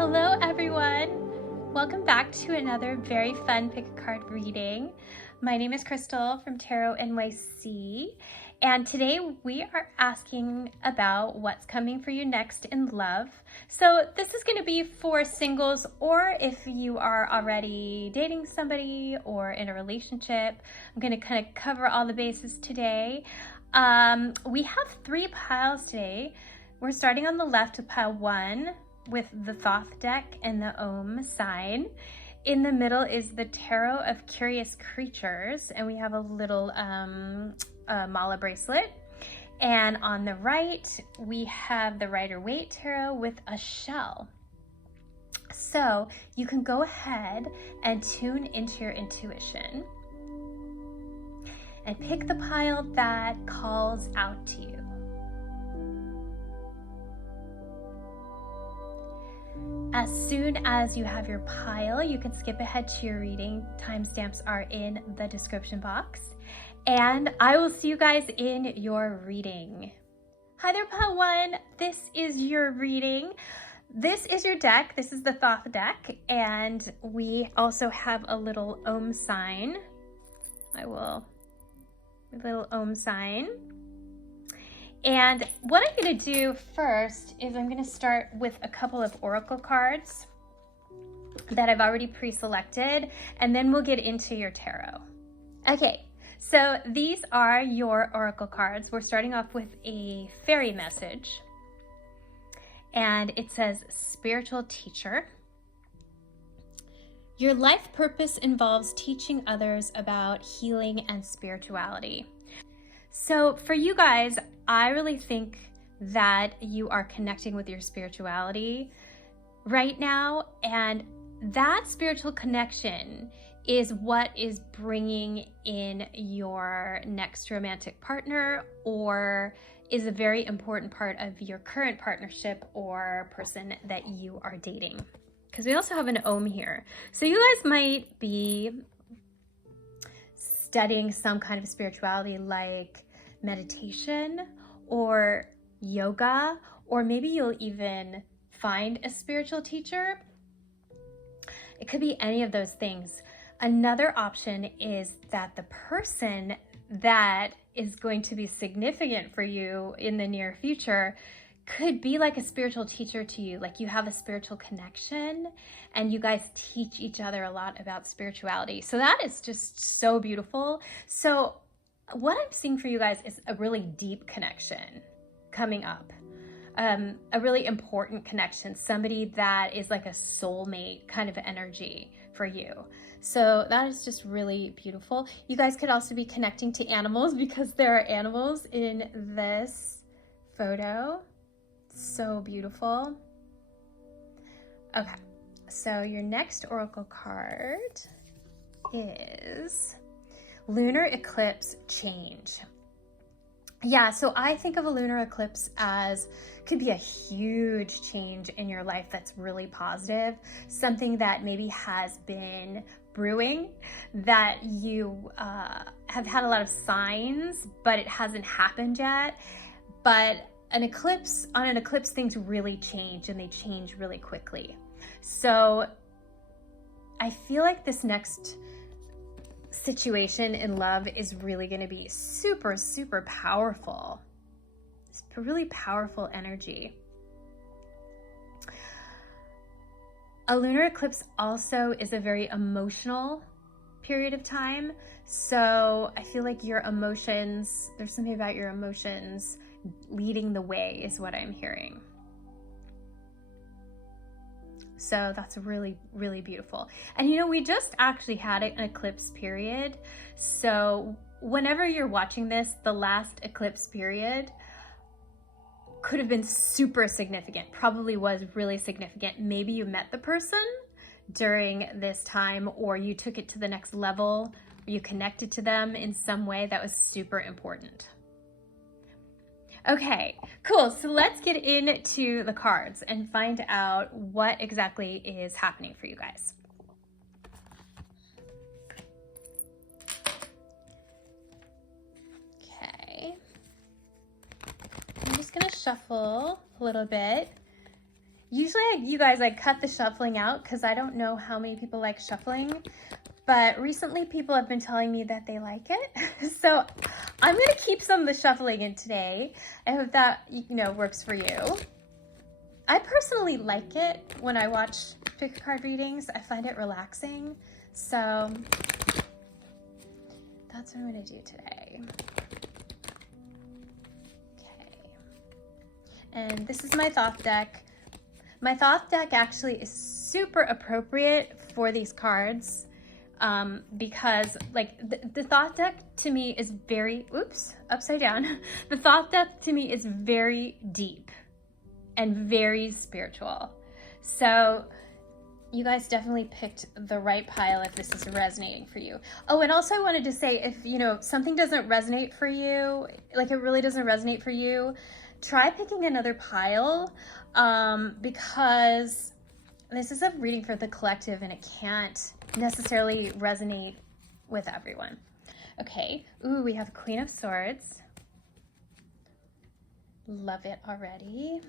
Hello everyone! Welcome back to another very fun pick a card reading. My name is Crystal from Tarot NYC, and today we are asking about what's coming for you next in love. So this is going to be for singles, or if you are already dating somebody or in a relationship. I'm going to kind of cover all the bases today. We have 3 piles today. We're starting on the left with pile 1 with the Thoth deck and the Om sign. In the middle is the Tarot of Curious Creatures, and we have a little mala bracelet. And on the right, we have the Rider-Waite Tarot with a shell. So you can go ahead and tune into your intuition and pick the pile that calls out to you. As soon as you have your pile, you can skip ahead to your reading. Timestamps are in the description box. And I will see you guys in your reading. Hi there, pile 1. This is your reading. This is your deck. This is the Thoth deck. And we also have a little Om sign. A little Om sign. And what I'm going to do first is I'm going to start with a couple of oracle cards that I've already pre-selected, and then we'll get into your tarot. Okay, so these are your oracle cards. We're starting off with a fairy message, and it says, Spiritual Teacher. Your life purpose involves teaching others about healing and spirituality. So for you guys, I really think that you are connecting with your spirituality right now, and that spiritual connection is what is bringing in your next romantic partner, or is a very important part of your current partnership or person that you are dating. Because we also have an Om here. So you guys might be studying some kind of spirituality like meditation or yoga, or maybe you'll even find a spiritual teacher. It could be any of those things. Another option is that the person that is going to be significant for you in the near future could be like a spiritual teacher to you. Like you have a spiritual connection and you guys teach each other a lot about spirituality. So that is just so beautiful. So what I'm seeing for you guys is a really deep connection coming up, a really important connection, somebody that is like a soulmate kind of energy for you. So that is just really beautiful. You guys could also be connecting to animals because there are animals in this photo. So beautiful. Okay, so your next oracle card is Lunar Eclipse Change. Yeah, so I think of a lunar eclipse as could be a huge change in your life that's really positive, something that maybe has been brewing, that you have had a lot of signs, but it hasn't happened yet. But on an eclipse, things really change, and they change really quickly. So I feel like this next situation in love is really going to be super, super powerful. It's a really powerful energy. A lunar eclipse also is a very emotional period of time. So I feel like your emotions, there's something about your emotions leading the way is what I'm hearing. So that's really, really beautiful. And you know, we just actually had an eclipse period. So whenever you're watching this, the last eclipse period could have been super significant, probably was really significant. Maybe you met the person during this time, or you took it to the next level, or you connected to them in some way that was super important. Okay, cool. So let's get into the cards and find out what exactly is happening for you guys. Okay. I'm just going to shuffle a little bit Usually you guys, I cut the shuffling out because I don't know how many people like shuffling, but recently people have been telling me that they like it. So I'm going to keep some of the shuffling in today. I hope that, you know, works for you. I personally like it when I watch pick a card readings. I find it relaxing. So that's what I'm going to do today. Okay. And this is my Thoth deck. My Thoth deck actually is super appropriate for these cards because like the Thoth deck to me is very, oops, upside down. The Thoth deck to me is very deep and very spiritual. So you guys definitely picked the right pile if this is resonating for you. Oh, and also I wanted to say, if you know something doesn't resonate for you, like it really doesn't resonate for you, try picking another pile because this is a reading for the collective and it can't necessarily resonate with everyone. Okay, ooh, we have Queen of Swords. Love it already.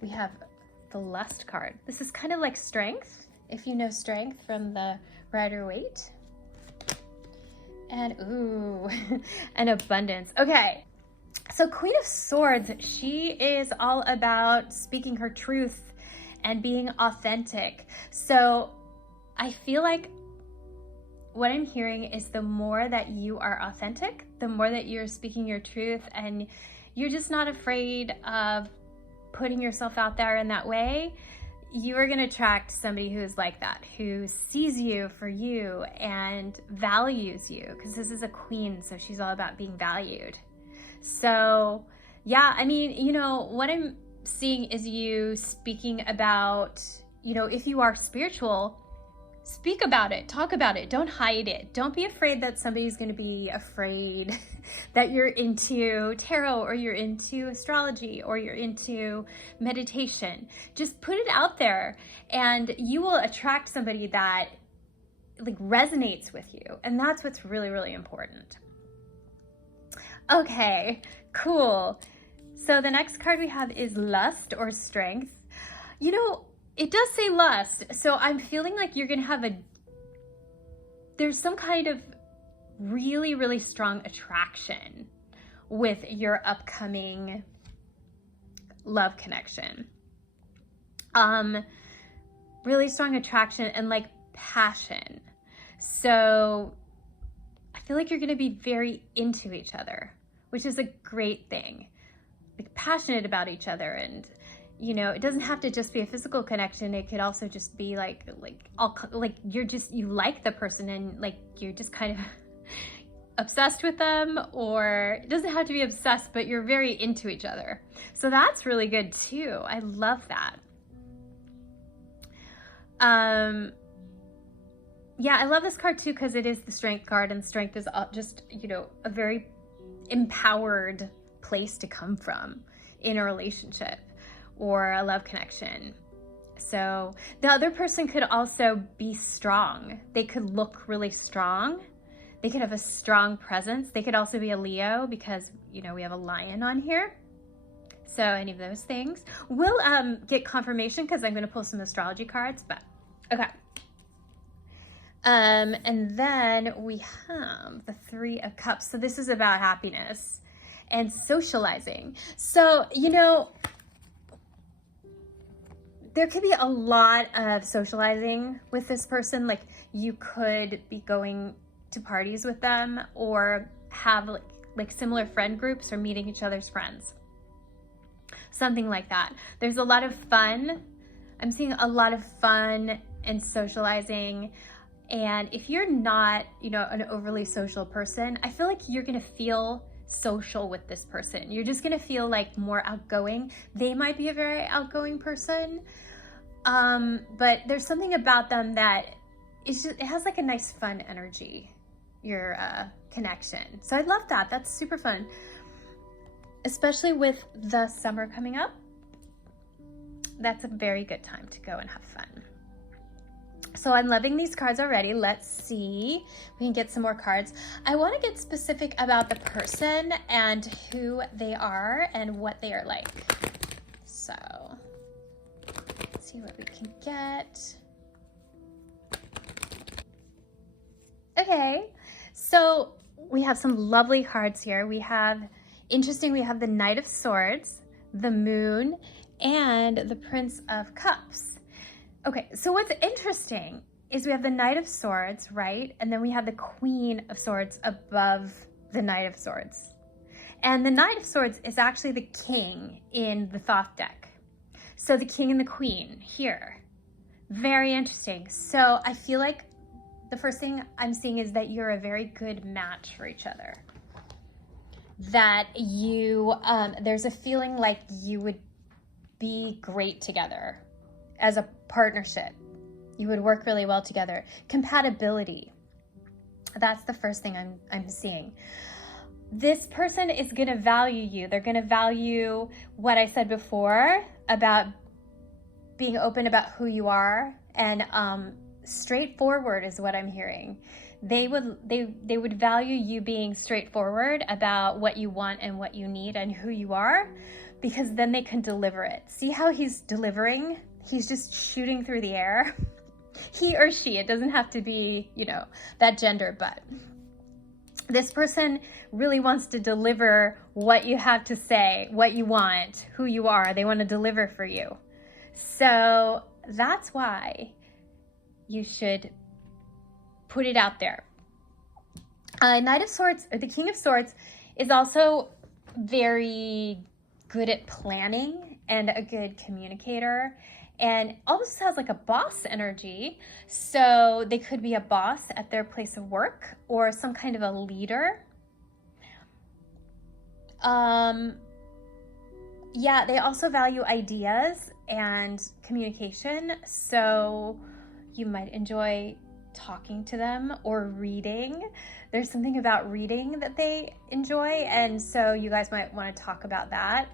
We have the Lust card. This is kind of like Strength, if you know Strength from the Rider Waite. And ooh, and Abundance. Okay, so Queen of Swords, she is all about speaking her truth and being authentic. So I feel like what I'm hearing is the more that you are authentic, the more that you're speaking your truth and you're just not afraid of putting yourself out there in that way, you are going to attract somebody who is like that, who sees you for you and values you, because this is a queen, so she's all about being valued. So yeah, I mean, you know, what I'm seeing is you speaking about, you know, if you are spiritual, speak about it, talk about it, don't hide it. Don't be afraid that somebody's going to be afraid that you're into tarot or you're into astrology or you're into meditation. Just put it out there and you will attract somebody that like resonates with you. And that's what's really, really important. Okay, cool. So the next card we have is Lust or Strength. You know, it does say lust, so I'm feeling like you're gonna have there's some kind of really, really strong attraction with your upcoming love connection. Really strong attraction and like passion. So I feel like you're gonna be very into each other, which is a great thing. Like passionate about each other, and you know, it doesn't have to just be a physical connection. It could also just be like you like the person and like you're just kind of obsessed with them, or it doesn't have to be obsessed, but you're very into each other. So that's really good too. I love that. Yeah, I love this card too because it is the Strength card, and Strength is just, you know, a very empowered place to come from in a relationship or a love connection. So the other person could also be strong. They could look really strong. They could have a strong presence. They could also be a Leo because, you know, we have a lion on here. So any of those things. We'll get confirmation because I'm going to pull some astrology cards, but okay. And then we have the Three of Cups. So this is about happiness and socializing. So, you know, there could be a lot of socializing with this person. Like you could be going to parties with them or have like similar friend groups or meeting each other's friends. Something like that. There's a lot of fun. I'm seeing a lot of fun and socializing. And if you're not, you know, an overly social person, I feel like you're going to feel social with this person. You're just going to feel like more outgoing. They might be a very outgoing person. But there's something about them that is just, it has like a nice fun energy, your connection. So I love that. That's super fun. Especially with the summer coming up. That's a very good time to go and have fun. So I'm loving these cards already. Let's see. We can get some more cards. I want to get specific about the person and who they are and what they are like. So let's see what we can get. Okay, so we have some lovely cards here. We have the Knight of Swords, the Moon, and the Prince of Cups. Okay, so what's interesting is we have the Knight of Swords, right? And then we have the Queen of Swords above the Knight of Swords. And the Knight of Swords is actually the king in the Thoth deck. So the king and the queen here. Very interesting. So I feel like the first thing I'm seeing is that you're a very good match for each other. That you, there's a feeling like you would be great together as a partnership. You would work really well together. Compatibility. That's the first thing I'm seeing. This person is going to value you. They're going to value what I said before about being open about who you are, and straightforward is what I'm hearing. They would value you being straightforward about what you want and what you need and who you are, because then they can deliver it. See how he's delivering? He's just shooting through the air. He or she, it doesn't have to be, you know, that gender, but this person really wants to deliver what you have to say, what you want, who you are. They want to deliver for you. So that's why you should put it out there. Knight of Swords, or the King of Swords, is also very good at planning and a good communicator, and almost has like a boss energy. So they could be a boss at their place of work or some kind of a leader. Yeah, they also value ideas and communication. So you might enjoy talking to them or reading. There's something about reading that they enjoy, and so you guys might want to talk about that.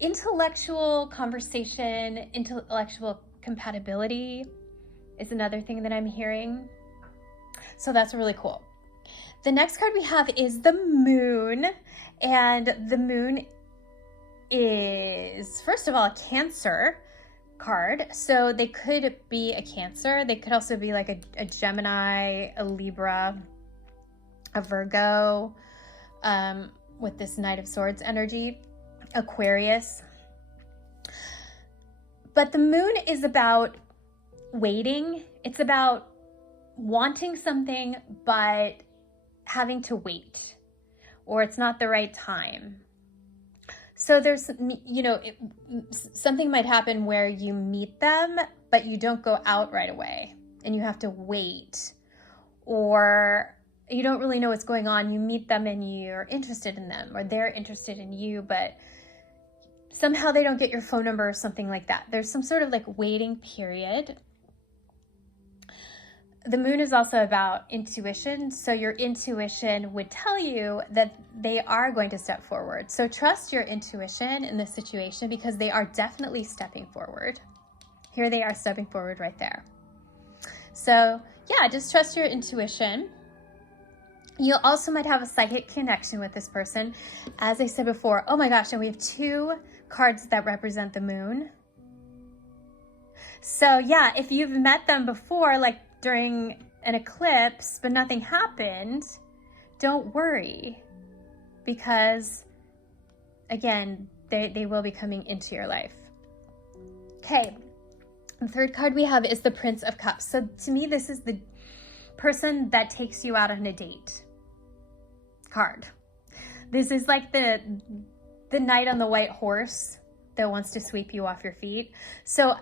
Intellectual conversation, intellectual compatibility is another thing that I'm hearing. So that's really cool. The next card we have is the Moon, and the Moon is, first of all, a Cancer card. So they could be a Cancer. They could also be like a Gemini, a Libra, a Virgo, with this Knight of Swords energy, Aquarius. But the Moon is about waiting. It's about wanting something but having to wait, or it's not the right time. So there's, you know, something might happen where you meet them, but you don't go out right away and you have to wait, or you don't really know what's going on. You meet them and you're interested in them, or they're interested in you, but somehow they don't get your phone number or something like that. There's some sort of like waiting period. The Moon is also about intuition. So your intuition would tell you that they are going to step forward. So trust your intuition in this situation, because they are definitely stepping forward. Here they are stepping forward right there. So yeah, just trust your intuition. You also might have a psychic connection with this person. As I said before, oh my gosh, and we have 2 cards that represent the Moon. So yeah, if you've met them before, like during an eclipse, but nothing happened, don't worry, because again, they will be coming into your life. Okay, the third card we have is the Prince of Cups. So to me, this is the person that takes you out on a date card. This is like the knight on the white horse that wants to sweep you off your feet. So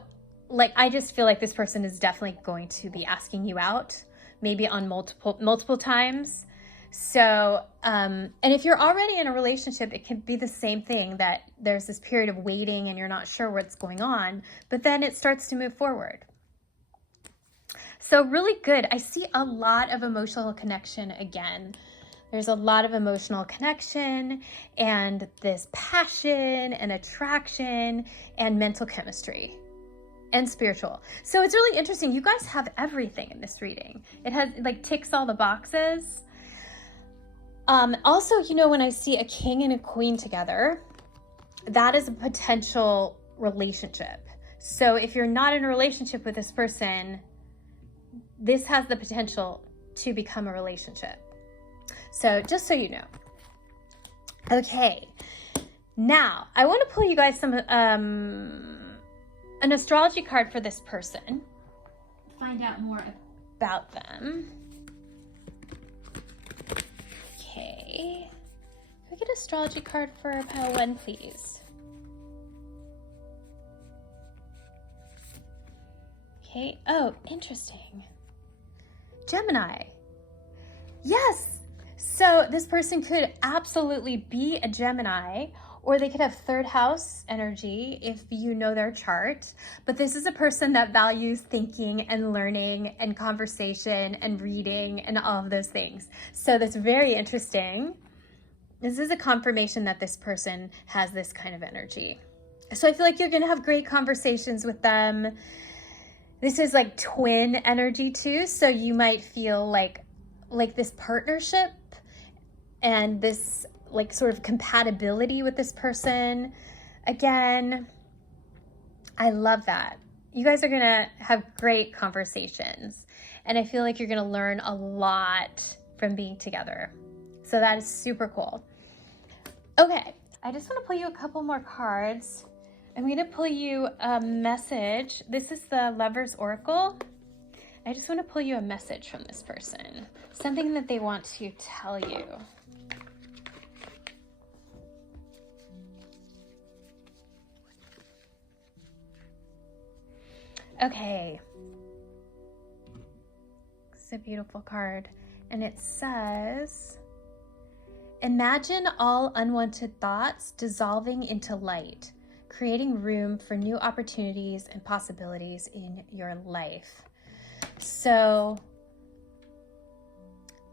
like, I just feel like this person is definitely going to be asking you out, maybe on multiple times. So, and if you're already in a relationship, it can be the same thing, that there's this period of waiting and you're not sure what's going on, but then it starts to move forward. So really good. I see a lot of emotional connection again. There's a lot of emotional connection and this passion and attraction and mental chemistry. and spiritual. So it's really interesting. You guys have everything in this reading. It has like ticks all the boxes. Also, you know, when I see a king and a queen together, that is a potential relationship. So if you're not in a relationship with this person, this has the potential to become a relationship. So just so you know. Okay. Now, I want to pull you guys some an astrology card for this person. Find out more about them. Okay. Can we get an astrology card for pile 1, please? Okay. Oh, interesting. Gemini. Yes. So this person could absolutely be a Gemini, or they could have third house energy if you know their chart. But this is a person that values thinking and learning and conversation and reading and all of those things. So that's very interesting. This is a confirmation that this person has this kind of energy. So I feel like you're going to have great conversations with them. This is like twin energy too. So you might feel like this partnership and this like sort of compatibility with this person. Again, I love that. You guys are gonna have great conversations, and I feel like you're gonna learn a lot from being together. So that is super cool. Okay, I just want to pull you a couple more cards. I'm going to pull you a message. This is the Lover's Oracle. I just want to pull you a message from this person, something that they want to tell you. Okay. It's a beautiful card. And it says, imagine all unwanted thoughts dissolving into light, creating room for new opportunities and possibilities in your life. So,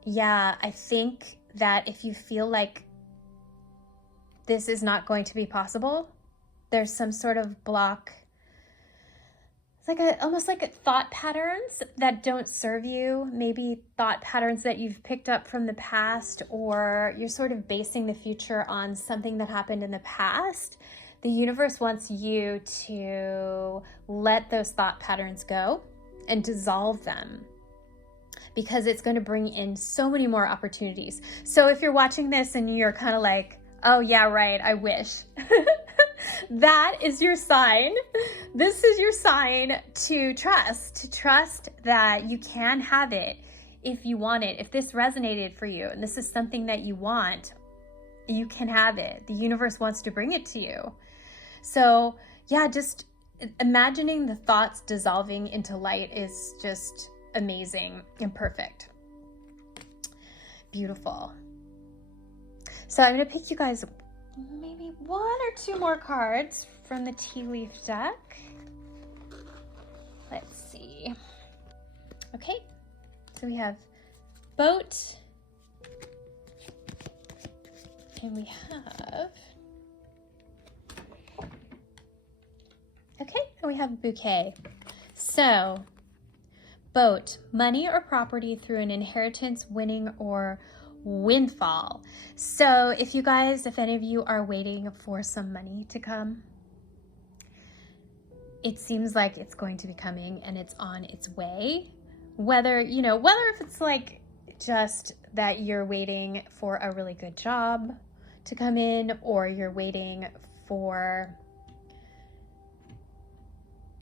yeah, I think that if you feel like this is not going to be possible, there's some sort of block. It's like almost like thought patterns that don't serve you, maybe thought patterns that you've picked up from the past, or you're sort of basing the future on something that happened in the past. The universe wants you to let those thought patterns go and dissolve them, because it's going to bring in so many more opportunities. So if you're watching this and you're kind of like, oh yeah, right, I wish. That is your sign. This is your sign to trust that you can have it if you want it. If this resonated for you and this is something that you want, you can have it. The universe wants to bring it to you. So yeah, just imagining the thoughts dissolving into light is just amazing and perfect. Beautiful. So I'm going to pick you guys maybe 1 or 2 more cards from the tea leaf deck. Let's see. Okay, so we have boat, and we have, okay, and we have bouquet. So boat, money or property through an inheritance, winning, or windfall. So if any of you are waiting for some money to come, it seems like it's going to be coming and it's on its way. Whether if it's like just that you're waiting for a really good job to come in, or you're waiting for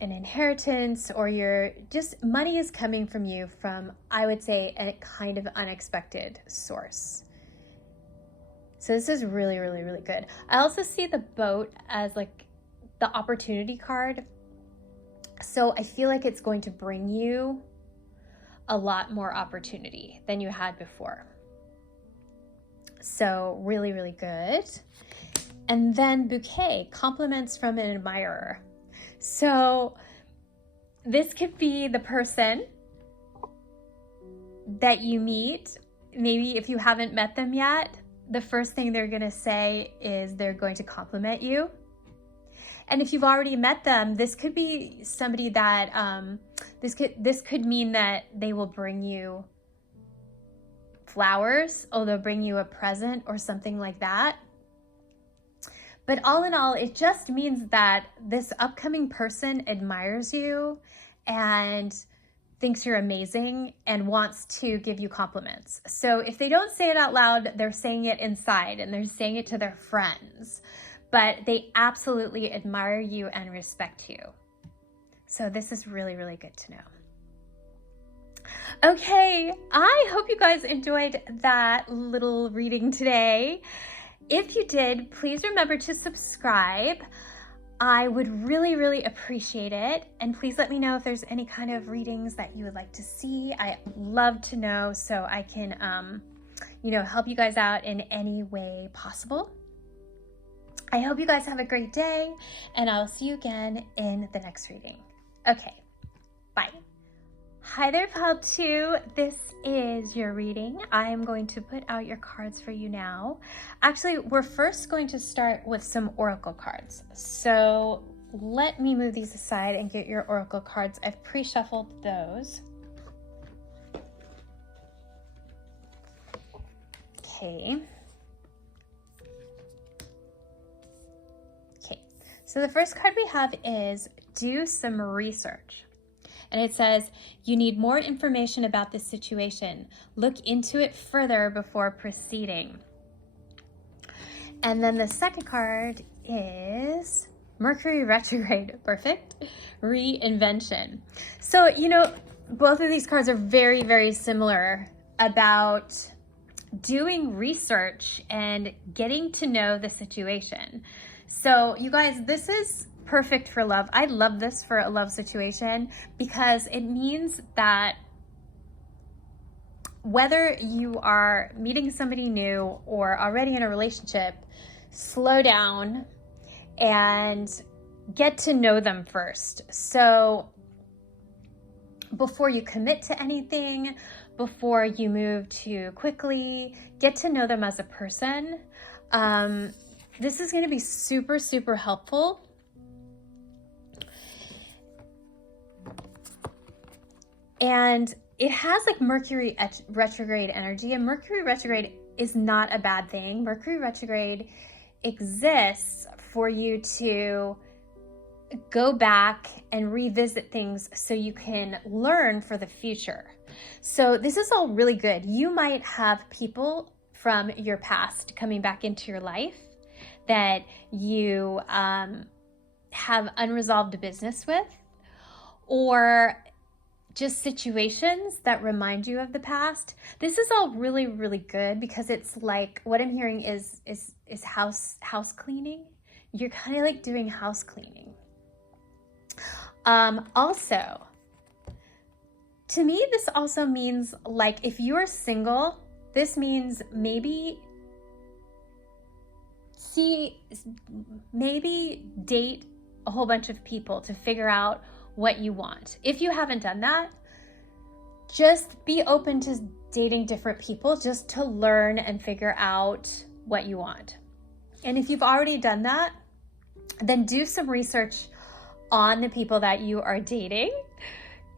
an inheritance, or money is coming from you from, I would say, a kind of unexpected source. So this is really, really, really good. I also see the boat as like the opportunity card. So I feel like it's going to bring you a lot more opportunity than you had before. So really, really good. And then bouquet, compliments from an admirer. So this could be the person that you meet. Maybe if you haven't met them yet, the first thing they're going to say is they're going to compliment you. And if you've already met them, this could be somebody that, this could mean that they will bring you flowers, or they'll bring you a present or something like that. But all in all, it just means that this upcoming person admires you and thinks you're amazing and wants to give you compliments. So if they don't say it out loud, they're saying it inside, and they're saying it to their friends, but they absolutely admire you and respect you. So this is really, really good to know. Okay, I hope you guys enjoyed that little reading today. If you did, please remember to subscribe. I would really, really appreciate it. And please let me know if there's any kind of readings that you would like to see. I love to know so I can, help you guys out in any way possible. I hope you guys have a great day, and I'll see you again in the next reading. Okay, bye. Hi there, Pile 2. This is your reading. I am going to put out your cards for you now. Actually, we're first going to start with some oracle cards. So let me move these aside and get your oracle cards. I've pre-shuffled those. Okay. Okay, so the first card we have is do some research. And it says, you need more information about this situation. Look into it further before proceeding. And then the second card is Mercury retrograde. Perfect. Reinvention. So, both of these cards are very, very similar about doing research and getting to know the situation. So, you guys, this is perfect for love. I love this for a love situation because it means that whether you are meeting somebody new or already in a relationship, slow down and get to know them first. So before you commit to anything, before you move too quickly, get to know them as a person. This is going to be super, super helpful. And it has like Mercury retrograde energy, and Mercury retrograde is not a bad thing. Mercury retrograde exists for you to go back and revisit things so you can learn for the future. So this is all really good. You might have people from your past coming back into your life that you have unresolved business with, or just situations that remind you of the past. This is all really, really good because it's like, what I'm hearing is house cleaning. You're kind of like doing house cleaning. Also, to me, this also means like if you're single, this means maybe date a whole bunch of people to figure out what you want. If you haven't done that, just be open to dating different people just to learn and figure out what you want. And if you've already done that, then do some research on the people that you are dating.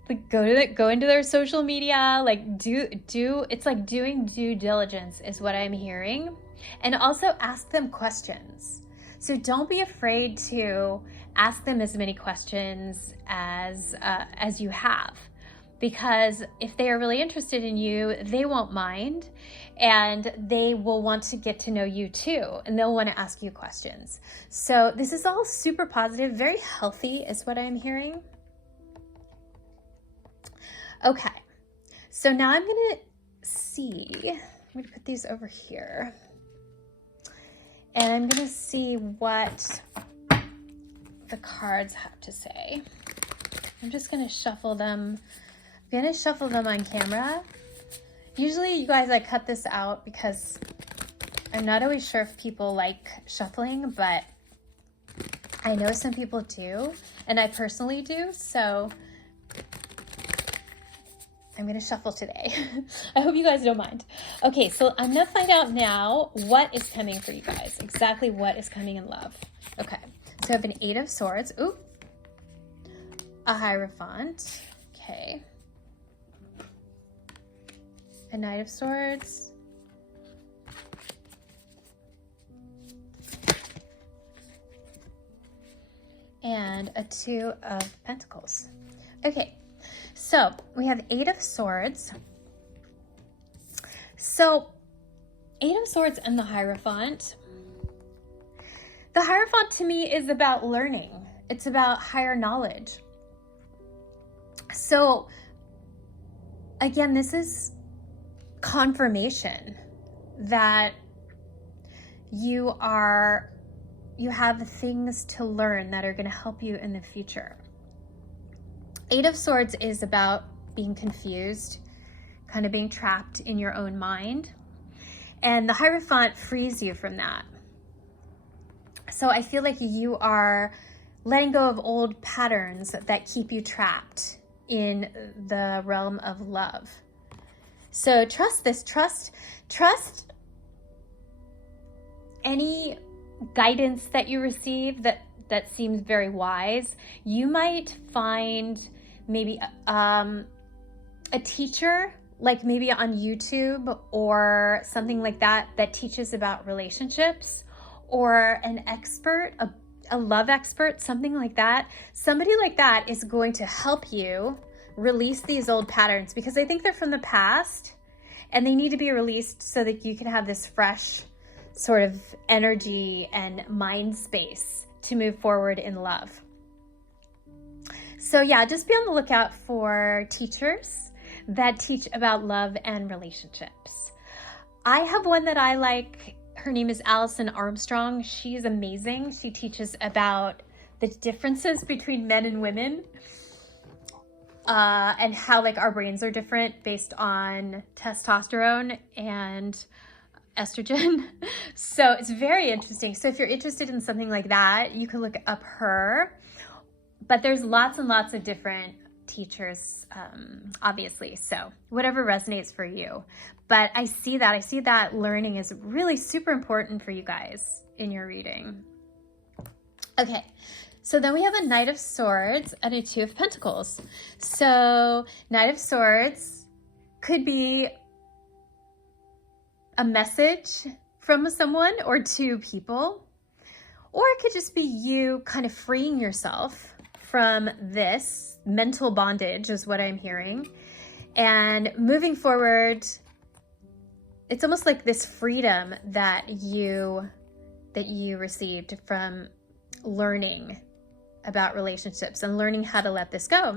Like go into their social media, like it's like doing due diligence is what I'm hearing. And also ask them questions. So don't be afraid to ask them as many questions as you have, because if they are really interested in you, they won't mind, and they will want to get to know you too, and they'll want to ask you questions. So this is all super positive, very healthy is what I'm hearing. Okay, so now I'm gonna put these over here, and I'm gonna see what the cards have to say. I'm just gonna shuffle them. I'm gonna shuffle them on camera. Usually, you guys, I cut this out because I'm not always sure if people like shuffling, but I know some people do, and I personally do, so I'm gonna shuffle today. I hope you guys don't mind. Okay, so I'm gonna find out now what is coming for you guys, exactly what is coming in love. Okay, So I have an Eight of Swords. Ooh. A Hierophant. Okay. A Knight of Swords. And a Two of Pentacles. Okay, so we have Eight of Swords. So Eight of Swords and the Hierophant. The Hierophant to me is about learning. It's about higher knowledge. So again, this is confirmation that you have things to learn that are going to help you in the future. Eight of Swords is about being confused, kind of being trapped in your own mind. And the Hierophant frees you from that. So I feel like you are letting go of old patterns that keep you trapped in the realm of love. So trust this, trust any guidance that you receive that seems very wise. You might find maybe a teacher, like maybe on YouTube or something like that, that teaches about relationships, or an expert, a love expert, something like that. Somebody like that is going to help you release these old patterns, because I think they're from the past and they need to be released so that you can have this fresh sort of energy and mind space to move forward in love. So yeah, just be on the lookout for teachers that teach about love and relationships. I have one that I like. Her name is Allison Armstrong. She's amazing. She teaches about the differences between men and women, and how like our brains are different based on testosterone and estrogen. So it's very interesting. So if you're interested in something like that, you can look up her. But there's lots and lots of different teachers, obviously. So whatever resonates for you. But I see that learning is really super important for you guys in your reading. Okay, so then we have a Knight of Swords and a Two of Pentacles. So Knight of Swords could be a message from someone or two people, or it could just be you kind of freeing yourself from this mental bondage, is what I'm hearing, and moving forward. It's almost like this freedom that you received from learning about relationships and learning how to let this go.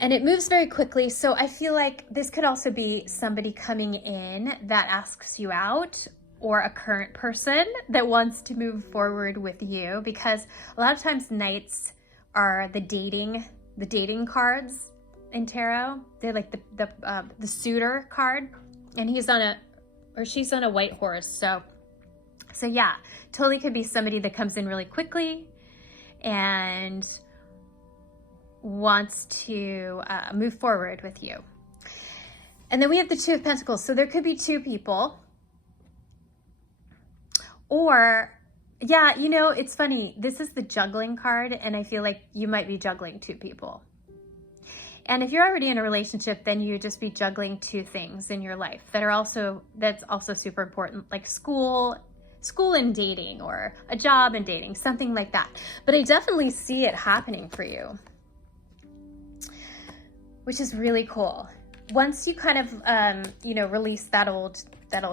And it moves very quickly. So I feel like this could also be somebody coming in that asks you out, or a current person that wants to move forward with you, because a lot of times knights are the dating cards in tarot. They're like the suitor card, and she's on a white horse. So yeah, totally could be somebody that comes in really quickly and wants to move forward with you. And then we have the Two of Pentacles. So there could be two people. Or, yeah, you know, it's funny. This is the juggling card, and I feel like you might be juggling two people. And if you're already in a relationship, then you just be juggling two things in your life that's also super important, like school and dating, or a job and dating, something like that. But I definitely see it happening for you, which is really cool. Once you kind of, release that old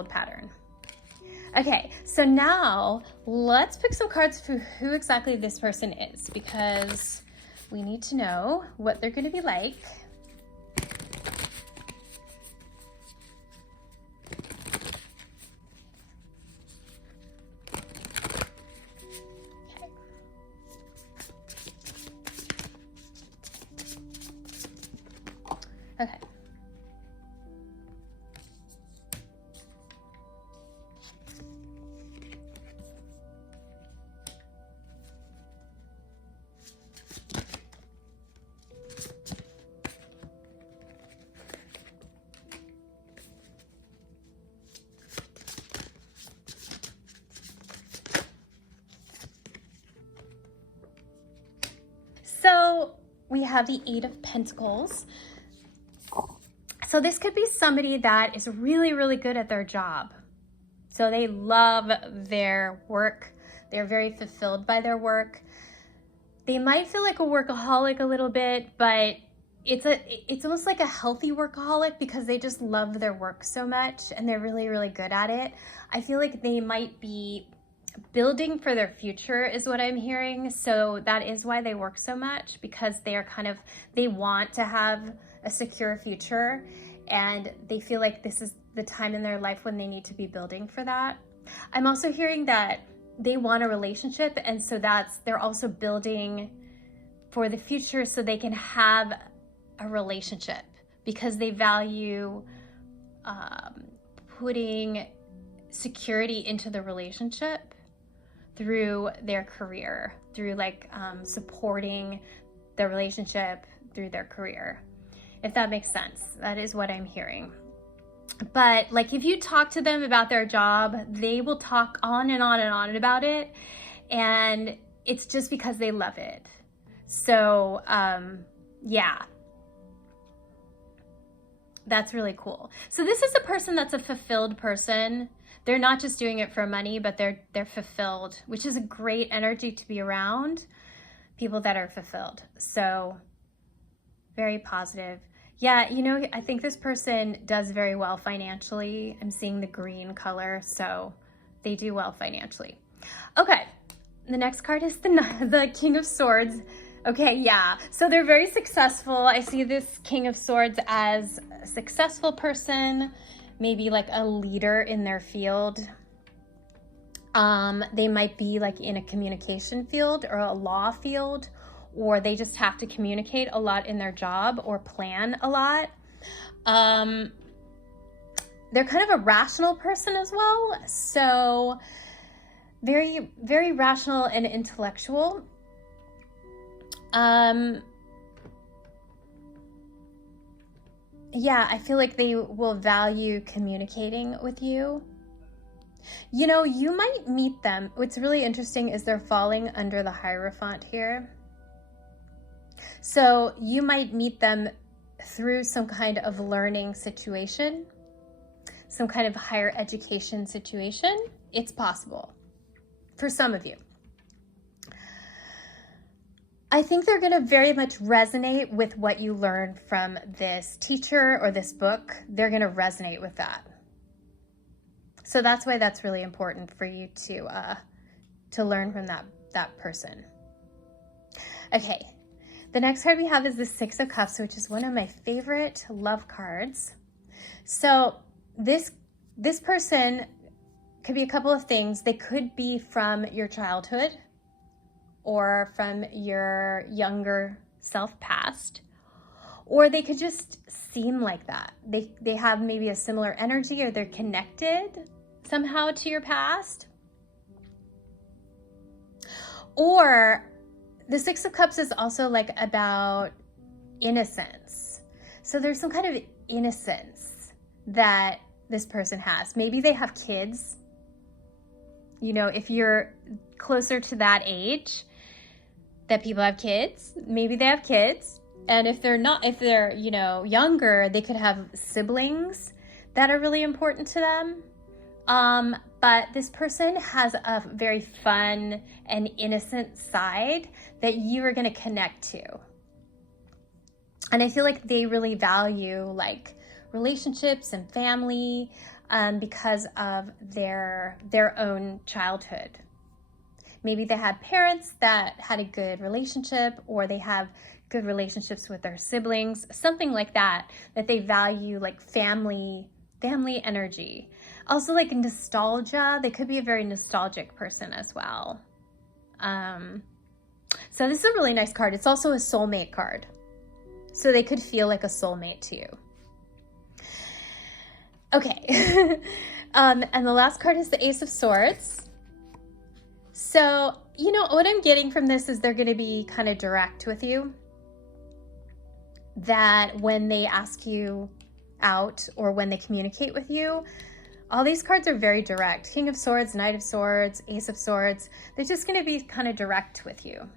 pattern. Okay, so now let's pick some cards for who exactly this person is, because we need to know what they're going to be like. Okay. have the Eight of Pentacles. So this could be somebody that is really, really good at their job. So they love their work. They're very fulfilled by their work. They might feel like a workaholic a little bit, but it's almost like a healthy workaholic because they just love their work so much and they're really, really good at it. I feel like they might be building for their future is what I'm hearing. So that is why they work so much, because they want to have a secure future and they feel like this is the time in their life when they need to be building for that. I'm also hearing that they want a relationship, and so they're also building for the future so they can have a relationship because they value putting security into the relationship through their career, through like supporting the relationship through their career, if that makes sense. That is what I'm hearing. But like if you talk to them about their job, they will talk on and on and on about it, and it's just because they love it. So yeah, that's really cool. So this is a person that's a fulfilled person. They're not just doing it for money, but they're fulfilled, which is a great energy to be around, people that are fulfilled. So very positive. Yeah, you know, I think this person does very well financially. I'm seeing the green color, so they do well financially. Okay, the next card is the King of Swords. Okay, yeah, so they're very successful. I see this King of Swords as a successful person, maybe like a leader in their field. They might be like in a communication field or a law field, or they just have to communicate a lot in their job or plan a lot. They're kind of a rational person as well. So very, very rational and intellectual. Yeah, I feel like they will value communicating with you. You know, you might meet them. What's really interesting is they're falling under the Hierophant here. So you might meet them through some kind of learning situation, some kind of higher education situation. It's possible for some of you. I think they're going to very much resonate with what you learned from this teacher or this book. They're going to resonate with that. So that's why that's really important for you to learn from that person. Okay. The next card we have is the Six of Cups, which is one of my favorite love cards. So this person could be a couple of things. They could be from your childhood or from your younger self past, or they could just seem like that. They have maybe a similar energy, or they're connected somehow to your past. Or the Six of Cups is also like about innocence. So there's some kind of innocence that this person has. Maybe they have kids. You know, if you're closer to that age that people have kids, maybe they have kids. And if they're, you know, younger, they could have siblings that are really important to them. But this person has a very fun and innocent side that you are going to connect to. And I feel like they really value like relationships and family because of their own childhood. Maybe they had parents that had a good relationship, or they have good relationships with their siblings, something like that they value, like family energy. Also like nostalgia. They could be a very nostalgic person as well. So this is a really nice card. It's also a soulmate card. So they could feel like a soulmate to you. Okay. And the last card is the Ace of Swords. So, you know, what I'm getting from this is they're going to be kind of direct with you. That when they ask you out or when they communicate with you, all these cards are very direct. King of Swords, Knight of Swords, Ace of Swords. They're just going to be kind of direct with you.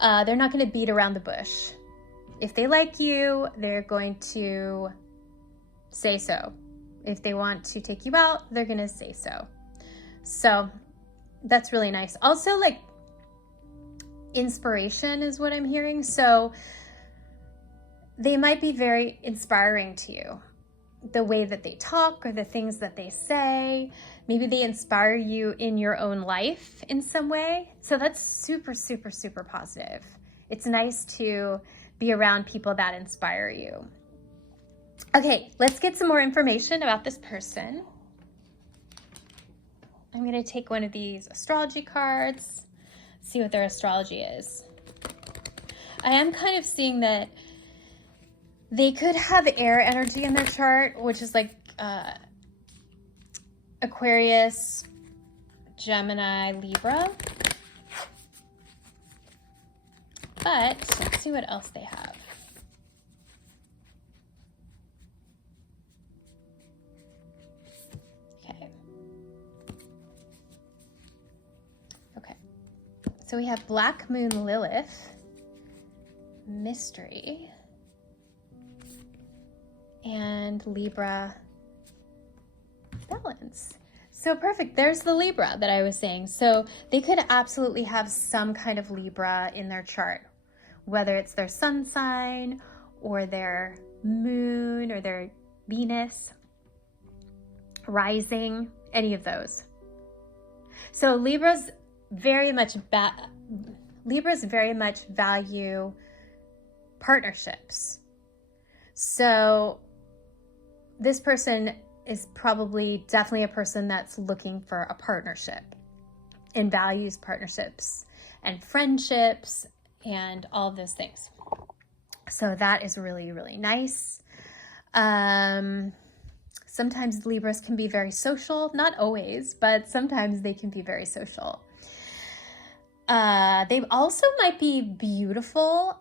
They're not going to beat around the bush. If they like you, they're going to say so. If they want to take you out, they're going to say so. So that's really nice. Also, like, inspiration is what I'm hearing. So they might be very inspiring to you. The way that they talk or the things that they say, maybe they inspire you in your own life in some way. So that's super, super, super positive. It's nice to be around people that inspire you. Okay, let's get some more information about this person. I'm going to take one of these astrology cards, see what their astrology is. I am kind of seeing that they could have air energy in their chart, which is like Aquarius, Gemini, Libra. But let's see what else they have. Okay. So we have Black Moon Lilith, Mystery, and Libra, Balance. So perfect. There's the Libra that I was saying. So they could absolutely have some kind of Libra in their chart, whether it's their sun sign or their moon or their Venus rising, any of those. So Libras very much value partnerships. So this person is probably definitely a person that's looking for a partnership and values partnerships and friendships and all of those things. So that is really, really nice. Sometimes Libras can be very social, not always, but sometimes they can be very social. They also might be beautiful.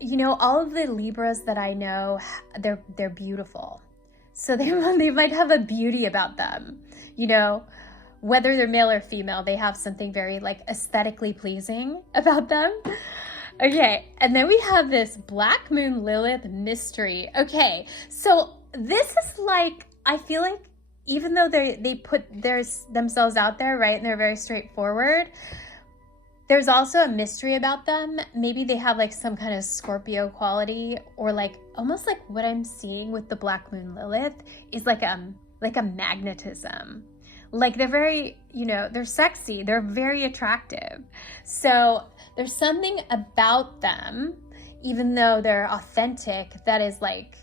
You know, all of the Libras that I know, they're beautiful. So they might have a beauty about them. You know, whether they're male or female, they have something very like aesthetically pleasing about them. Okay, and then we have this Black Moon Lilith Mystery. Okay, so this is like, I feel like even though they put themselves out there, right, and they're very straightforward, there's also a mystery about them. Maybe they have like some kind of Scorpio quality, or like almost like what I'm seeing with the Black Moon Lilith is like a magnetism. Like they're very, you know, they're sexy, they're very attractive. So there's something about them, even though they're authentic, that is like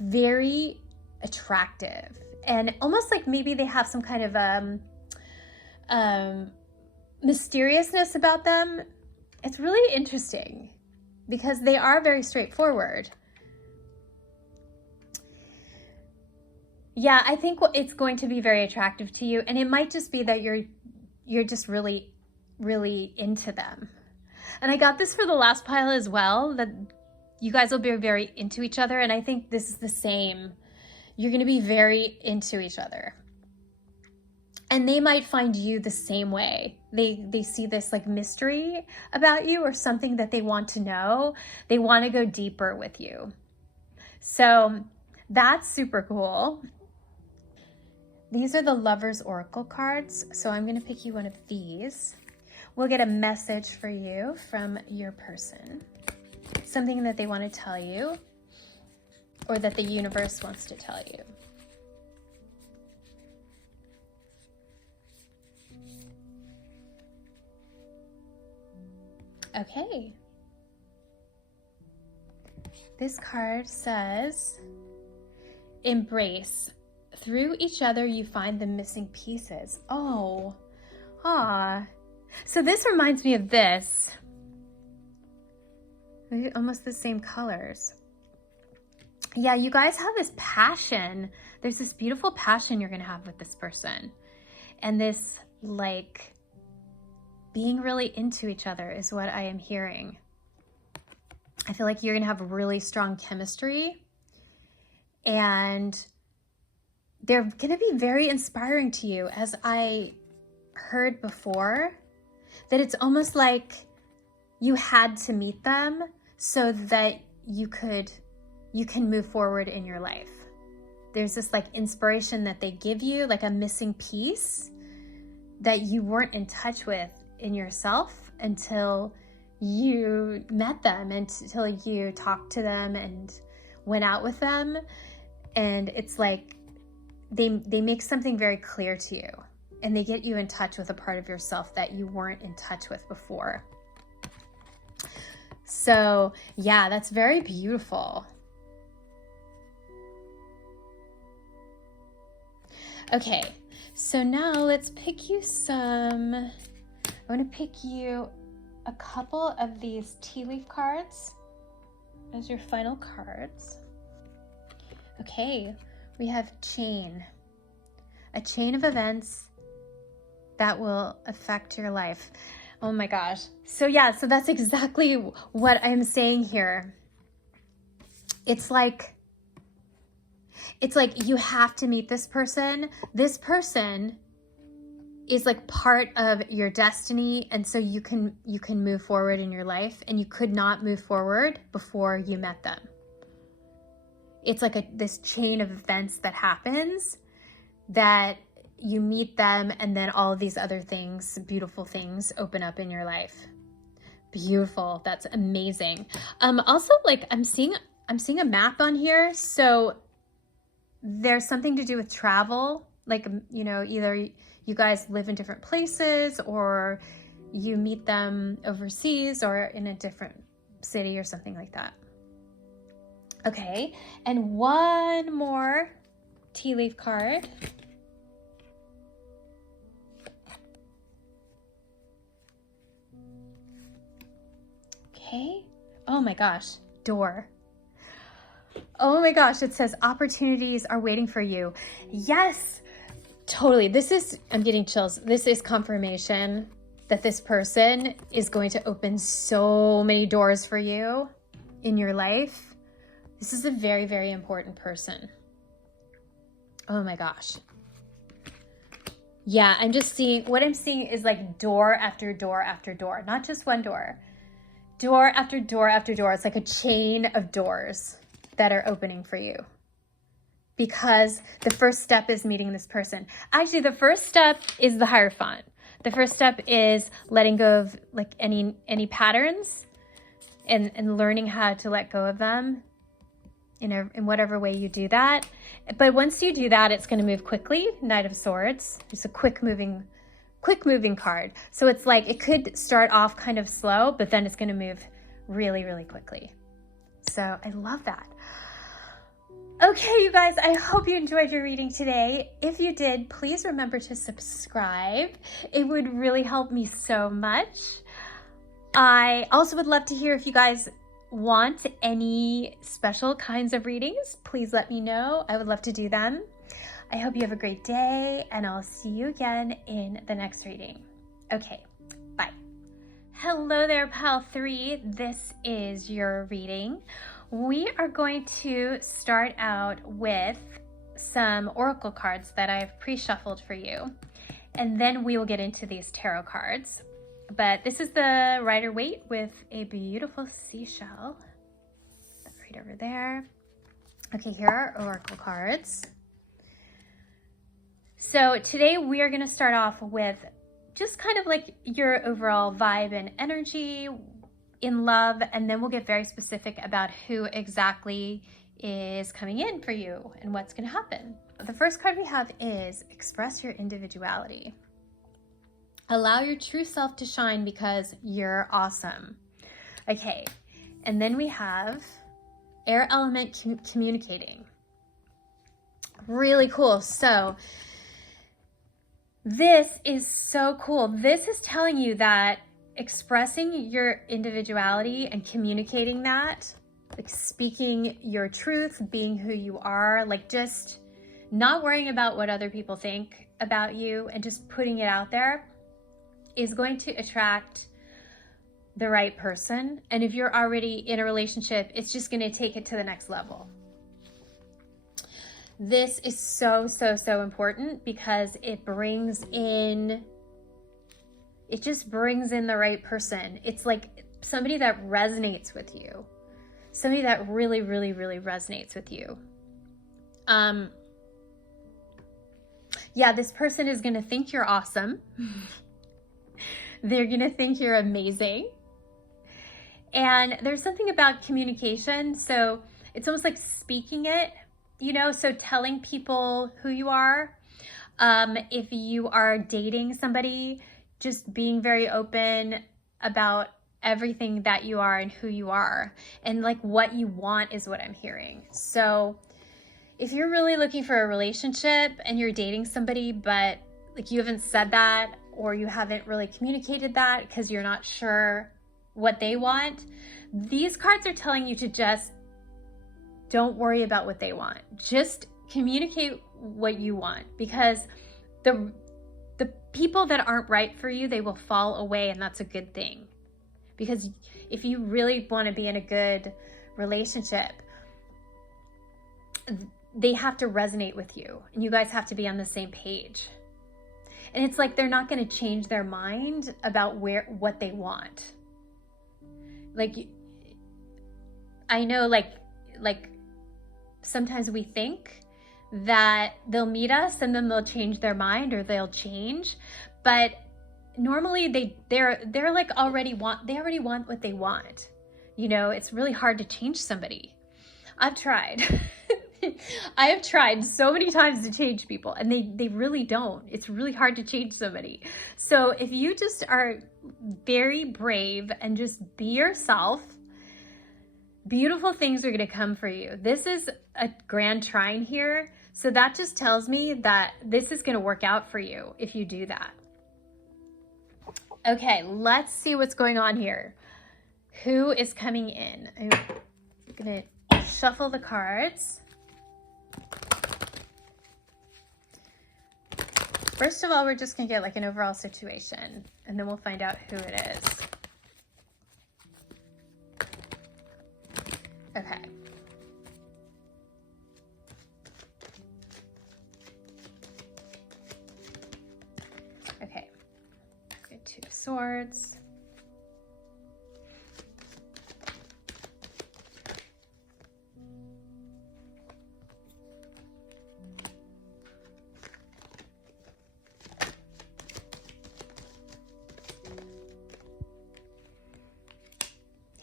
very attractive. And almost like maybe they have some kind of mysteriousness about them. It's really interesting because they are very straightforward. Yeah, I think it's going to be very attractive to you, and it might just be that you're just really, really into them. And I got this for the last pile as well, that you guys will be very into each other, and I think this is the same. You're going to be very into each other. And they might find you the same way. They see this like mystery about you or something that they want to know. They want to go deeper with you. So that's super cool. These are the Lover's Oracle cards. So I'm going to pick you one of these. We'll get a message for you from your person. Something that they want to tell you or that the universe wants to tell you. Okay. This card says, embrace. Through each other, you find the missing pieces. Oh, So this reminds me of this. Almost the same colors. Yeah, you guys have this passion. There's this beautiful passion you're going to have with this person. And this, like, being really into each other is what I am hearing. I feel like you're going to have really strong chemistry. And they're going to be very inspiring to you. As I heard before, that it's almost like you had to meet them so that you can move forward in your life. There's this like inspiration that they give you, like a missing piece that you weren't in touch with in yourself until you met them, until you talked to them and went out with them. And it's like they make something very clear to you, and they get you in touch with a part of yourself that you weren't in touch with before. So yeah, that's very beautiful. Okay, so now let's pick you I'm going to pick you a couple of these tea leaf cards as your final cards. Okay, we have chain. A chain of events that will affect your life. Oh my gosh. So yeah, so that's exactly what I'm saying here. It's like you have to meet this person. This person is like part of your destiny, and so you can move forward in your life, and you could not move forward before you met them. It's like this chain of events that happens, that you meet them, and then all of these other things, beautiful things, open up in your life. Beautiful. That's amazing. Also, like I'm seeing a map on here, so there's something to do with travel, like, you know, either you guys live in different places, or you meet them overseas or in a different city or something like that. Okay, and one more tea leaf card. Okay, oh my gosh, door. Oh my gosh, it says opportunities are waiting for you. Yes, totally. I'm getting chills. This is confirmation that this person is going to open so many doors for you in your life. This is a very, very important person. Oh my gosh. Yeah, what I'm seeing is like door after door after door, not just one door. Door after door after door. It's like a chain of doors that are opening for you, because the first step is meeting this person. Actually, the first step is the Hierophant. The first step is letting go of like any patterns and learning how to let go of them in whatever way you do that. But once you do that, it's going to move quickly. Knight of Swords. It's a quick moving card. So it's like it could start off kind of slow, but then it's going to move really, really quickly. So I love that. Okay, you guys, I hope you enjoyed your reading today. If you did, please remember to subscribe. It would really help me so much. I also would love to hear if you guys want any special kinds of readings. Please let me know. I would love to do them. I hope you have a great day, and I'll see you again in the next reading. Okay, bye. Hello there, Pal 3. This is your reading. We are going to start out with some oracle cards that I've pre-shuffled for you, and then we will get into these tarot cards. But this is the Rider Waite with a beautiful seashell. Right over there. Okay, here are oracle cards. So today we are going to start off with just kind of like your overall vibe and energy in love, and then we'll get very specific about who exactly is coming in for you and what's going to happen. The first card we have is Express Your Individuality. Allow your true self to shine because you're awesome. Okay, and then we have Air Element Communicating. Really cool. So this is so cool. This is telling you that expressing your individuality and communicating that, like speaking your truth, being who you are, like just not worrying about what other people think about you and just putting it out there, is going to attract the right person. And if you're already in a relationship, it's just going to take it to the next level. This is so, so, so important because it brings in it just brings in the right person. It's like somebody that resonates with you. Somebody that really, really, really resonates with you. Yeah, this person is going to think you're awesome. They're going to think you're amazing. And there's something about communication. So it's almost like speaking it, you know, so telling people who you are. If you are dating somebody, just being very open about everything that you are and who you are, and like what you want is what I'm hearing. So if you're really looking for a relationship and you're dating somebody, but like you haven't said that, or you haven't really communicated that because you're not sure what they want, these cards are telling you to just don't worry about what they want. Just communicate what you want, because the people that aren't right for you, they will fall away, and that's a good thing. Because if you really want to be in a good relationship, they have to resonate with you, and you guys have to be on the same page. And it's like they're not going to change their mind about what they want. Like, I know, like sometimes we think that they'll meet us and then they'll change their mind, or they'll change, but normally they're like already want what they want. You know, it's really hard to change somebody. I've tried. I have tried so many times to change people, and they really don't. It's really hard to change somebody. So if you just are very brave and just be yourself, beautiful things are going to come for you. This is a grand trine here. So that just tells me that this is going to work out for you if you do that. Okay, let's see what's going on here. Who is coming in? I'm going to shuffle the cards. First of all, we're just going to get like an overall situation, and then we'll find out who it is. Okay. Okay. Good, Two of Swords.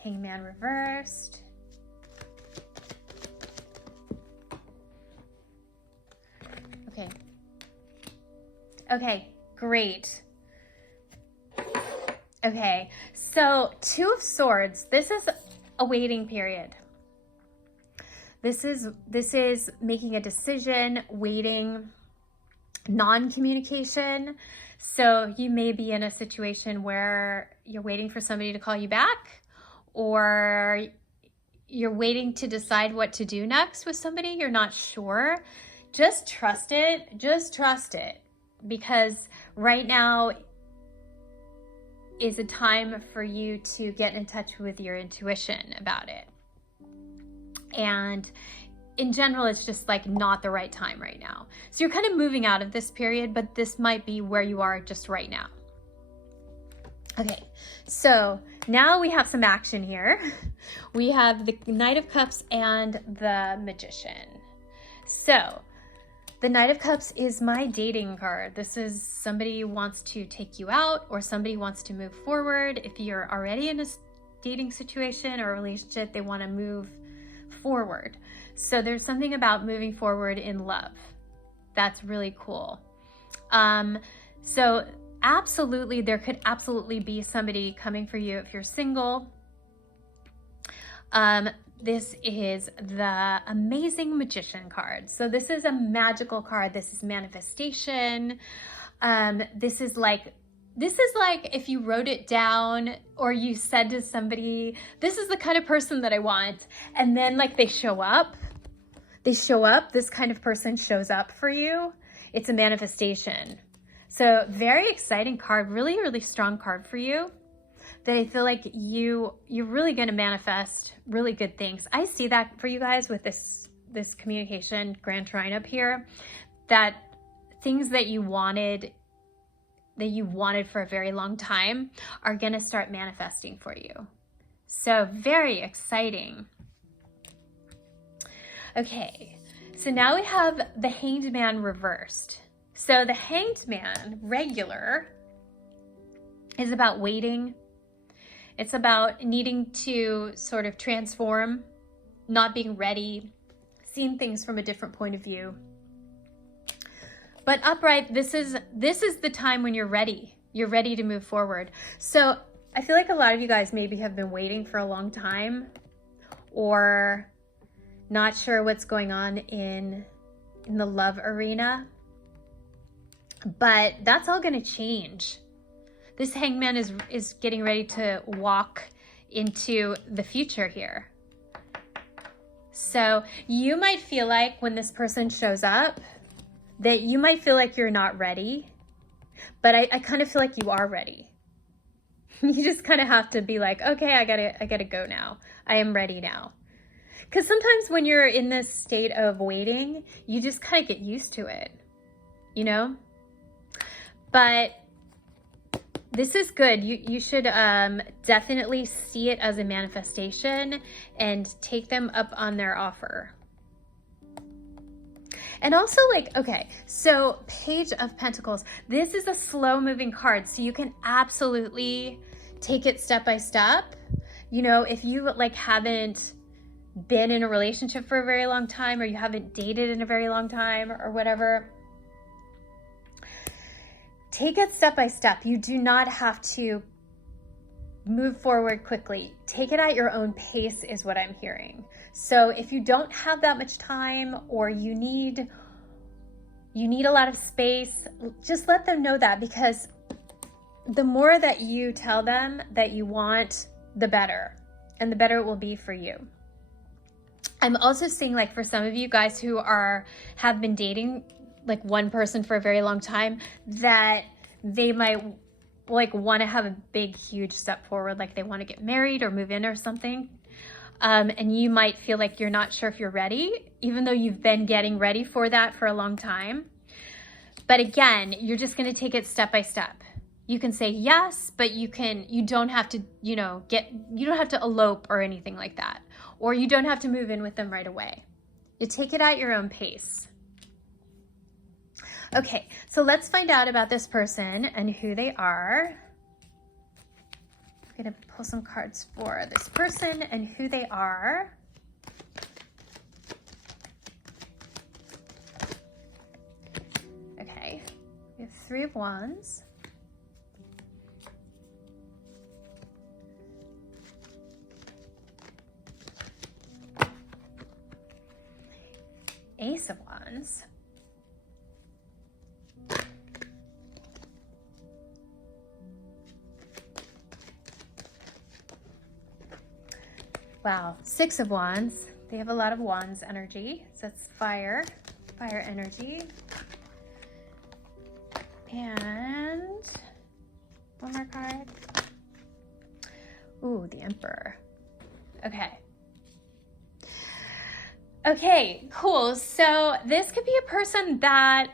Hangman reversed. Okay. Okay, great. Okay, so Two of Swords. This is a waiting period. This is making a decision, waiting, non-communication. So you may be in a situation where you're waiting for somebody to call you back, or you're waiting to decide what to do next with somebody. You're not sure. Just trust it. Just trust it. Because right now is a time for you to get in touch with your intuition about it. And in general, it's just like not the right time right now. So you're kind of moving out of this period, but this might be where you are just right now. Okay, so now we have some action here. We have the Knight of Cups and the Magician. So the Knight of Cups is my dating card. This is somebody wants to take you out, or somebody wants to move forward. If you're already in a dating situation or a relationship, they want to move forward. So there's something about moving forward in love. That's really cool. So absolutely, there could absolutely be somebody coming for you if you're single. This is the Amazing Magician card. So this is a magical card. This is manifestation. This is like if you wrote it down, or you said to somebody, this is the kind of person that I want. And then like they show up, this kind of person shows up for you. It's a manifestation. So very exciting card, really, really strong card for you, that I feel like you're really going to manifest really good things. I see that for you guys with this communication grand trine up here, that things that you wanted that you wanted for a very long time are going to start manifesting for you. So very exciting. Okay, so now we have the Hanged Man reversed. So the Hanged Man regular is about waiting. It's about needing to sort of transform, not being ready, seeing things from a different point of view. But upright, this is the time when you're ready. You're ready to move forward. So I feel like a lot of you guys maybe have been waiting for a long time, or not sure what's going on in the love arena. But that's all going to change. This Hangman is getting ready to walk into the future here. So you might feel like when this person shows up, that you might feel like you're not ready, but I kind of feel like you are ready. You just kind of have to be like, okay, I gotta go now. I am ready now. Because sometimes when you're in this state of waiting, you just kind of get used to it, you know? But this is good. You should definitely see it as a manifestation and take them up on their offer. And also, like, okay, so Page of Pentacles. This is a slow moving card, so you can absolutely take it step by step. You know, if you like haven't been in a relationship for a very long time, or you haven't dated in a very long time, or whatever, take it step by step. You do not have to move forward quickly. Take it at your own pace is what I'm hearing. So if you don't have that much time, or you need a lot of space, just let them know that, because the more that you tell them that you want, the better, and the better it will be for you. I'm also seeing, like, for some of you guys who have been dating like one person for a very long time, that they might like want to have a big, huge step forward, like they want to get married or move in or something. And you might feel like you're not sure if you're ready, even though you've been getting ready for that for a long time. But again, you're just going to take it step by step. You can say yes, but you don't have to, you don't have to elope or anything like that. Or you don't have to move in with them right away. You take it at your own pace. Okay, so let's find out about this person and who they are. I'm going to pull some cards for this person and who they are. Okay, we have 3 of Wands. Ace of Wands. Wow, 6 of Wands. They have a lot of Wands energy. So it's fire energy. And one more card. Ooh, the Emperor. Okay. Okay, cool. So this could be a person that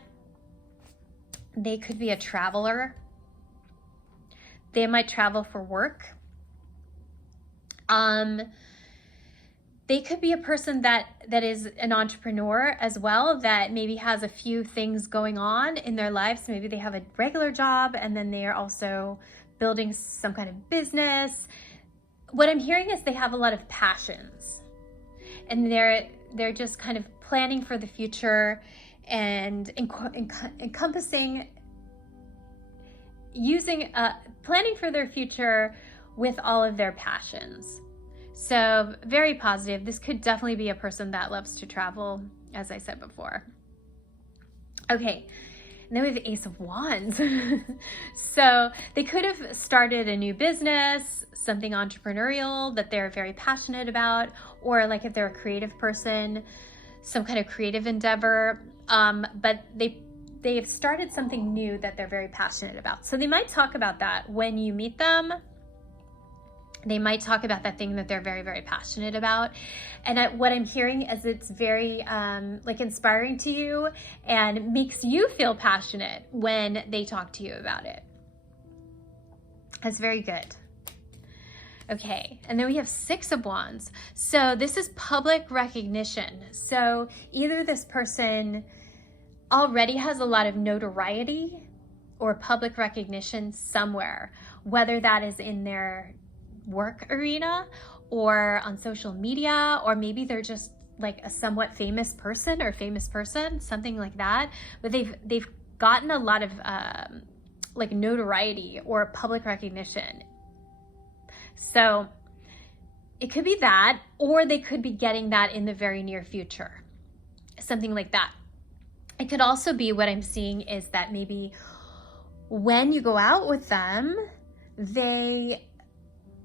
they could be a traveler. They might travel for work. They could be a person that is an entrepreneur as well, that maybe has a few things going on in their lives. Maybe they have a regular job and then they are also building some kind of business. What I'm hearing is they have a lot of passions, and they're just kind of planning for the future and encompassing, planning for their future with all of their passions. So very positive. This could definitely be a person that loves to travel, as I said before. Okay, and then we have Ace of Wands. So they could have started a new business, something entrepreneurial that they're very passionate about, or like if they're a creative person, some kind of creative endeavor. But they've started something new that they're very passionate about. So they might talk about that when you meet them. They might talk about that thing that they're very, very passionate about. And what I'm hearing is it's very like inspiring to you and makes you feel passionate when they talk to you about it. That's very good. Okay, and then we have Six of Wands. So this is public recognition. So either this person already has a lot of notoriety or public recognition somewhere, whether that is in their work arena or on social media, or maybe they're just like a somewhat famous person or famous person, something like that. But they've gotten a lot of like notoriety or public recognition. So it could be that, or they could be getting that in the very near future, something like that. It could also be, what I'm seeing is that maybe when you go out with them, they,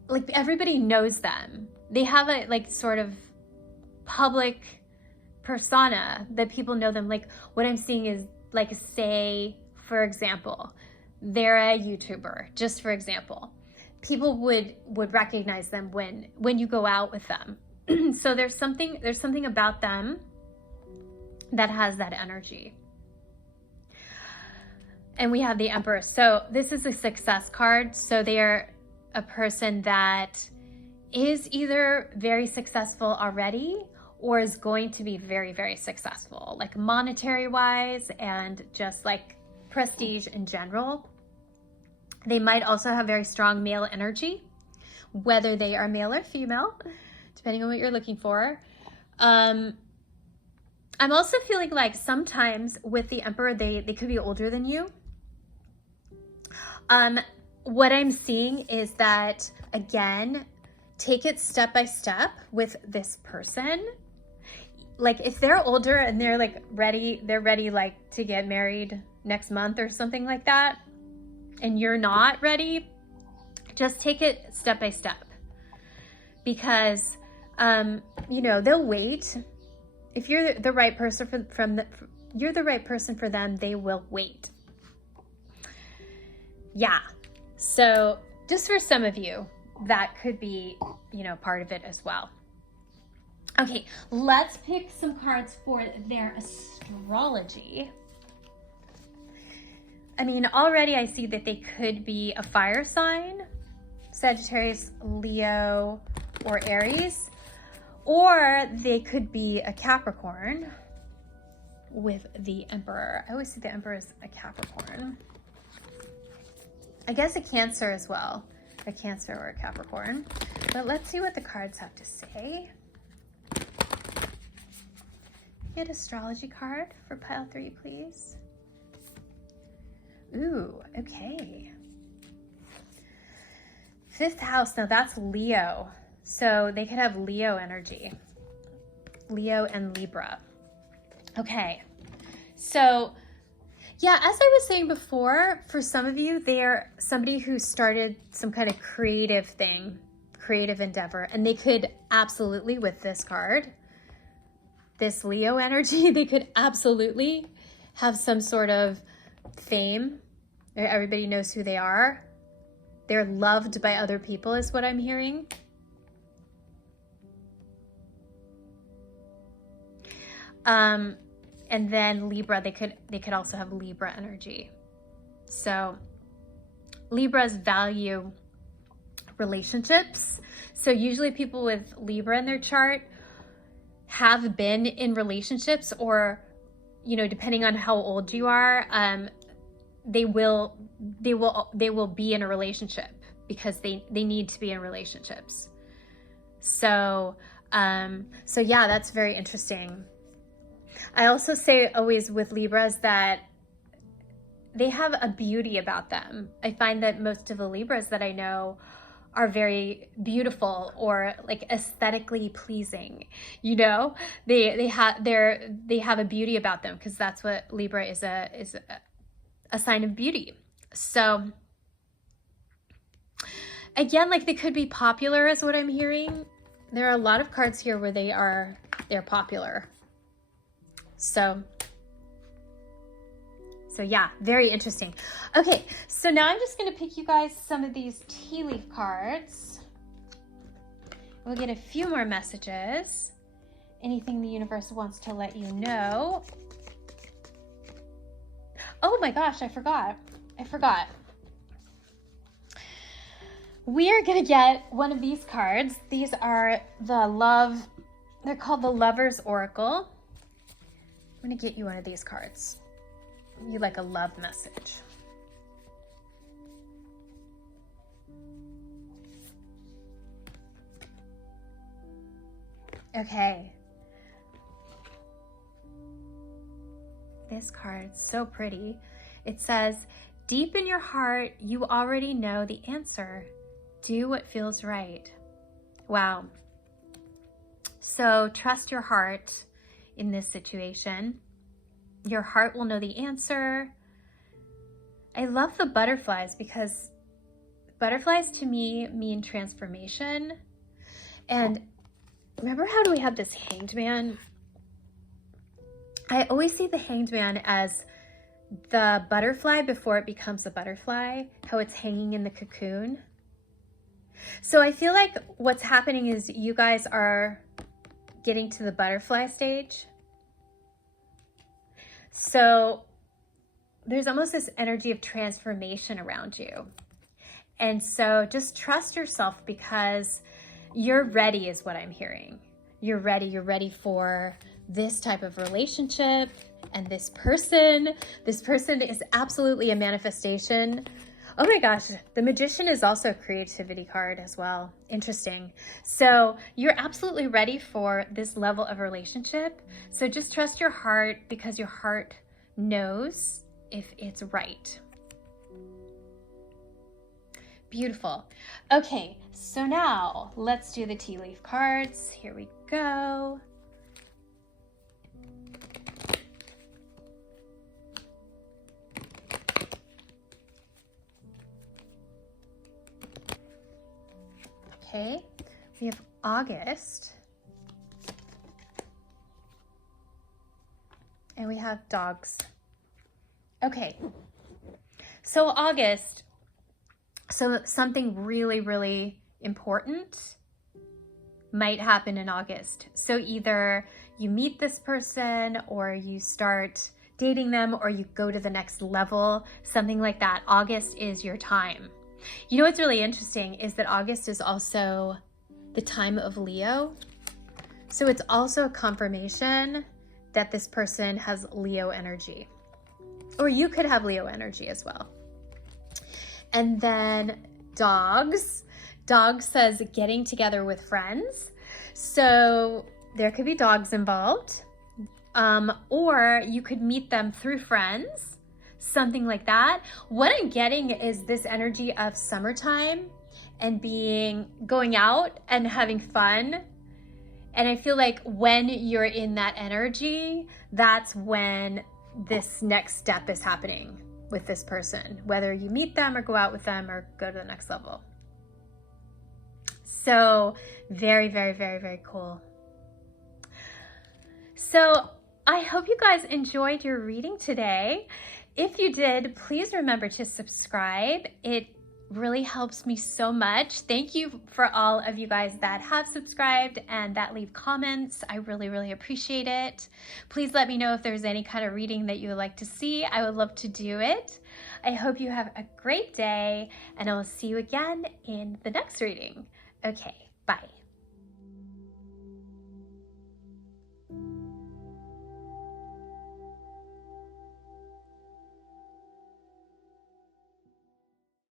like, everybody knows them. They have a like sort of public persona that people know them. Like, what I'm seeing is, like, say, for example, they're a YouTuber, just for example. People would recognize them when you go out with them. So there's something about them that has that energy. And we have the Emperor. So this is a success card. So they are a person that is either very successful already or is going to be very, very successful, like monetary wise and just like prestige in general. They might also have very strong male energy, whether they are male or female, depending on what you're looking for. I'm also feeling like sometimes with the Emperor, they could be older than you. What I'm seeing is that, again, take it step by step with this person. Like, if they're older and they're like ready like to get married next month or something like that, and you're not ready, just take it step by step, because you know, they'll wait. If you're the right person you're the right person for them, they will wait. Yeah. So just for some of you, that could be, you know, part of it as well. Okay, let's pick some cards for their astrology. I mean, already I see that they could be a fire sign, Sagittarius, Leo, or Aries, or they could be a Capricorn with the Emperor. I always see the Emperor as a Capricorn. I guess a Cancer as well, a Cancer or a Capricorn. But let's see what the cards have to say. Get astrology card for pile 3, please. Ooh, okay. 5th house, now that's Leo. So they could have Leo energy. Leo and Libra. Okay, so yeah, as I was saying before, for some of you, they're somebody who started some kind of creative thing, creative endeavor, and they could absolutely, with this card, this Leo energy, they could absolutely have some sort of fame. Everybody knows who they are. They're loved by other people is what I'm hearing. And then Libra, they could also have Libra energy. So Libras value relationships. So usually people with Libra in their chart have been in relationships, or, you know, depending on how old you are, they will be in a relationship because they need to be in relationships. So yeah, that's very interesting. I also say always with Libras that they have a beauty about them. I find that most of the Libras that I know are very beautiful or like aesthetically pleasing. You know, they have a beauty about them because that's what Libra is a sign of beauty. So again, like they could be popular is what I'm hearing. There are a lot of cards here where they're popular. So yeah, very interesting. Okay, so now I'm just going to pick you guys some of these tea leaf cards. We'll get a few more messages. Anything the universe wants to let you know. Oh my gosh, I forgot. we are going to get one of these cards. These are they're called the Lover's Oracle. I'm going to get you one of these cards. You like a love message. Okay. This card's so pretty. It says, deep in your heart, you already know the answer. Do what feels right. Wow. So trust your heart in this situation. Your heart will know the answer. I love the butterflies because butterflies to me mean transformation. And remember how we have this Hanged Man? I always see the Hanged Man as the butterfly before it becomes a butterfly, how it's hanging in the cocoon. So I feel like what's happening is you guys are getting to the butterfly stage. So there's almost this energy of transformation around you. And so just trust yourself because you're ready is what I'm hearing. You're ready. You're ready for this type of relationship and this person. This person is absolutely a manifestation. Oh my gosh, the Magician is also a creativity card as well. Interesting. So you're absolutely ready for this level of relationship. So just trust your heart because your heart knows if it's right. Beautiful. Okay, so now let's do the tea leaf cards. Here we go. Okay, we have August. And we have dogs. Okay, so August. So something really, really important might happen in August. So either you meet this person or you start dating them or you go to the next level, something like that. August is your time. You know what's really interesting is that August is also the time of Leo. So it's also a confirmation that this person has Leo energy. Or you could have Leo energy as well. And then dogs. Dog says getting together with friends. So there could be dogs involved. Or you could meet them through friends, something like that. What I'm getting is this energy of summertime and going out and having fun. And I feel like when you're in that energy, that's when this next step is happening with this person, whether you meet them or go out with them or go to the next level. So very, very, very, very cool. So I hope you guys enjoyed your reading today. If you did, please remember to subscribe. It really helps me so much. Thank you for all of you guys that have subscribed and that leave comments. I really, really appreciate it. Please let me know if there's any kind of reading that you would like to see. I would love to do it. I hope you have a great day and I will see you again in the next reading. Okay, bye.